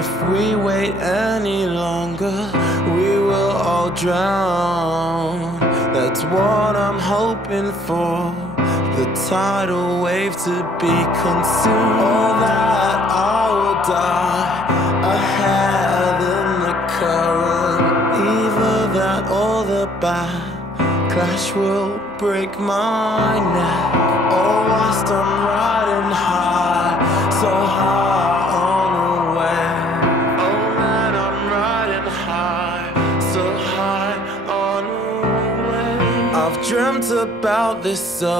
If we wait any longer, we will all drown. That's what I'm hoping for, the tidal wave to be consumed. Or that I will die ahead in the current. Either that or the backlash will break my neck. Or whilst I'm riding high, so high on a wave. Oh man, I'm riding high, so high on a wave. I've dreamt about this so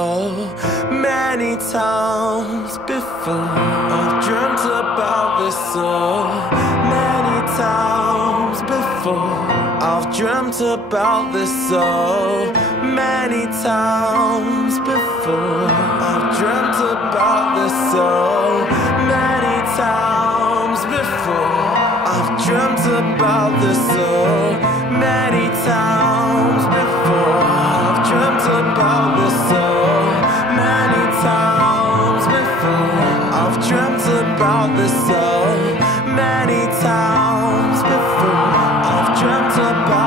many times before. I've dreamt about this so many times before. I've dreamt about this so many times before. I've dreamt about this so many times before. I've dreamt about this so many times before. I've dreamt about this so many times before. I've dreamt about this so many times before. I've dreamt about